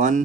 1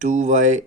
2y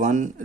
1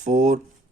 4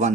1،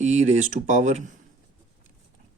e⁻⁴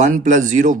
1 + 0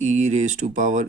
e⁻⁴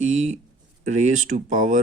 e⁻⁴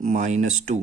-2.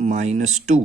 -2.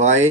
y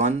1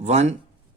1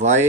y،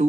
2.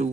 2